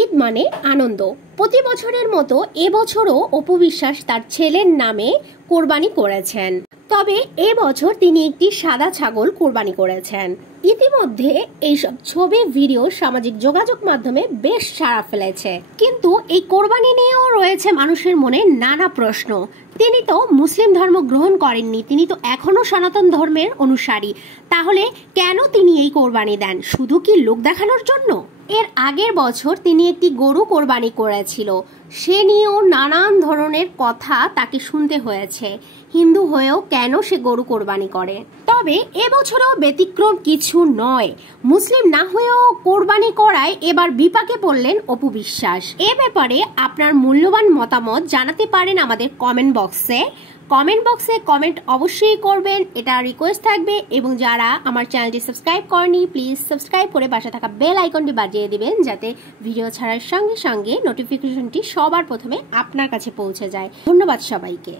ঈদ মানে আনন্দ। প্রতি বছরের মতো এবছরও অপু বিশ্বাস তার ছেলের নামে কোরবানি করেছেন। তবে এবছর তিনি একটি সাদা ছাগল কোরবানি করেছেন। ইতিমধ্যে এইসব ছবি ভিডিও সামাজিক যোগাযোগ মাধ্যমে বেশ সাড়া ফেলেছে। কিন্তু এই কোরবানি নিয়েও রয়েছে মানুষের মনে নানা প্রশ্ন। তিনি তো মুসলিম ধর্ম গ্রহণ করেননি, তিনি তো এখনো সনাতন ধর্মের অনুসারী। তাহলে কেন তিনি এই কোরবানি দেন? শুধু কি লোক দেখানোর জন্য? এর আগের বছর তিনি একটি গরু কোরবানি করেছিল, সে নিয়েও নানান ধরনের কথা তাকে শুনতে হয়েছে। হিন্দু হয়েও কেন সে গরু কোরবানি করে? তবে এবছরও ব্যতিক্রম কিছু নয়। মুসলিম না হয়েও কোরবানি করায় এবার বিপাকে পড়লেন অপু বিশ্বাস। এ ব্যাপারে আপনার মূল্যবান মতামত জানাতে পারেন আমাদের কমেন্ট বক্সে। কমেন্ট অবশ্যই করবেন, এটা রিকোয়েস্ট থাকবে। এবং যারা আমার চ্যানেলটি সাবস্ক্রাইব করেনি, প্লিজ সাবস্ক্রাইব করে পাশে থাকা বেল আইকনটি বাজিয়ে দিবেন, যাতে ভিডিও ছাড়ার সঙ্গে সঙ্গে নোটিফিকেশনটি সবার প্রথমে আপনার কাছে পৌঁছে যায়। ধন্যবাদ সবাইকে।